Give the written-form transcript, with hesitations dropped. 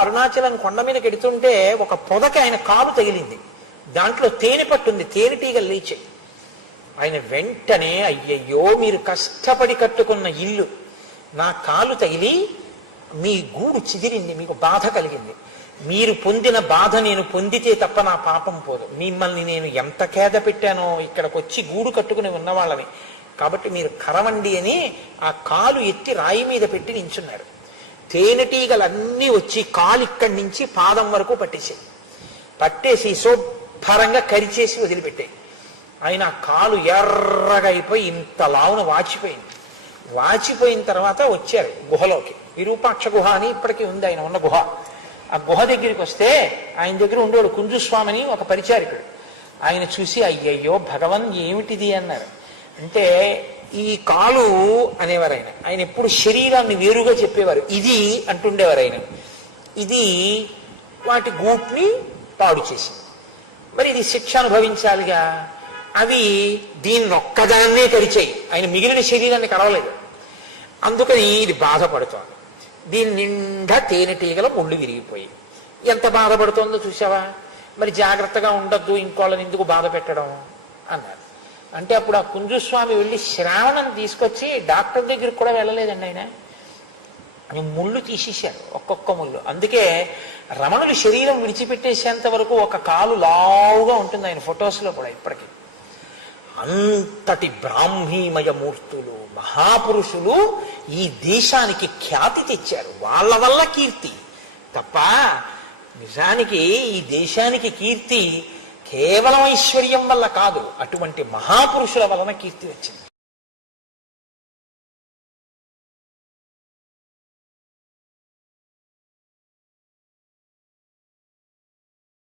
అరుణాచలం కొండ మీదకి ఎడుతుంటే ఒక పొదకి ఆయన కాలు తగిలింది, దాంట్లో తేనె పట్టుంది, తేనెటీగలు లేచాయి. ఆయన వెంటనే, అయ్యయ్యో మీరు కష్టపడి కట్టుకున్న ఇల్లు నా కాలు తగిలి మీ గూడు చిదిరింది, మీకు బాధ కలిగింది, మీరు పొందిన బాధ నేను పొందితే తప్ప నా పాపం పోదు, మిమ్మల్ని నేను ఎంత ఖేద పెట్టానో ఇక్కడికి వచ్చి గూడు కట్టుకుని ఉన్నవాళ్ళని, కాబట్టి మీరు కరవండి అని ఆ కాలు ఎత్తి రాయి మీద పెట్టి నించున్నారు. తేనెటీగలన్నీ వచ్చి కాలు ఇక్కడి నుంచి పాదం వరకు పట్టేసాయి, పట్టేసి శుభ్రంగా కరిచేసి వదిలిపెట్టాయి. ఆయన కాలు ఎర్రగా అయిపోయి ఇంత లావున వాచిపోయింది. వాచిపోయిన తర్వాత వచ్చారు గుహలోకి. విరూపాక్ష గుహ అని ఇప్పటికీ ఉంది ఆయన ఉన్న గుహ. ఆ గుహ దగ్గరికి వస్తే ఆయన దగ్గర ఉండేవాడు కుంజుస్వామిని ఒక పరిచారికుడు. ఆయన చూసి అయ్యయ్యో భగవన్ ఏమిటిది అన్నారు. అంటే ఈ కాలు అనేవారు ఆయన. ఆయన ఎప్పుడు శరీరాన్ని వేరుగా చెప్పేవారు. ఇది అంటుండేవారు ఆయన. ఇది వాటి గూట్ని పాడు చేసింది, మరి ఇది శిక్ష అనుభవించాలిగా. అవి దీన్నొక్కదాన్నే కరిచాయి, ఆయన మిగిలిన శరీరాన్ని కరవలేదు. అందుకని ఇది బాధపడుతోంది. దీని నిండా తేనెటీగల ముళ్ళు విరిగిపోయి ఎంత బాధపడుతోందో చూసావా. మరి జాగ్రత్తగా ఉండద్దు, ఇంకోళ్ళని ఎందుకు బాధ పెట్టడం అన్నారు. అంటే అప్పుడు ఆ కుంజుస్వామి వెళ్ళి శ్రావణం తీసుకొచ్చి డాక్టర్ దగ్గరికి కూడా వెళ్ళలేదండి ఆయన ముళ్ళు తీసేశారు, ఒక్కొక్క ముళ్ళు. అందుకే రమణుడి శరీరం విడిచిపెట్టేసేంత వరకు ఒక కాలు లావుగా ఉంటుంది ఆయన ఫొటోస్లో కూడా ఇప్పటికీ. అంతటి బ్రాహ్మీమయ మూర్తులు మహాపురుషులు ఈ దేశానికి ఖ్యాతి తెచ్చారు, వాళ్ళ వల్ల కీర్తి తప్ప నిజానికి ఈ దేశానికి కీర్తి కేవలం ఐశ్వర్యం వల్ల కాదు, అటువంటి మహాపురుషుల వలన కీర్తి వచ్చింది.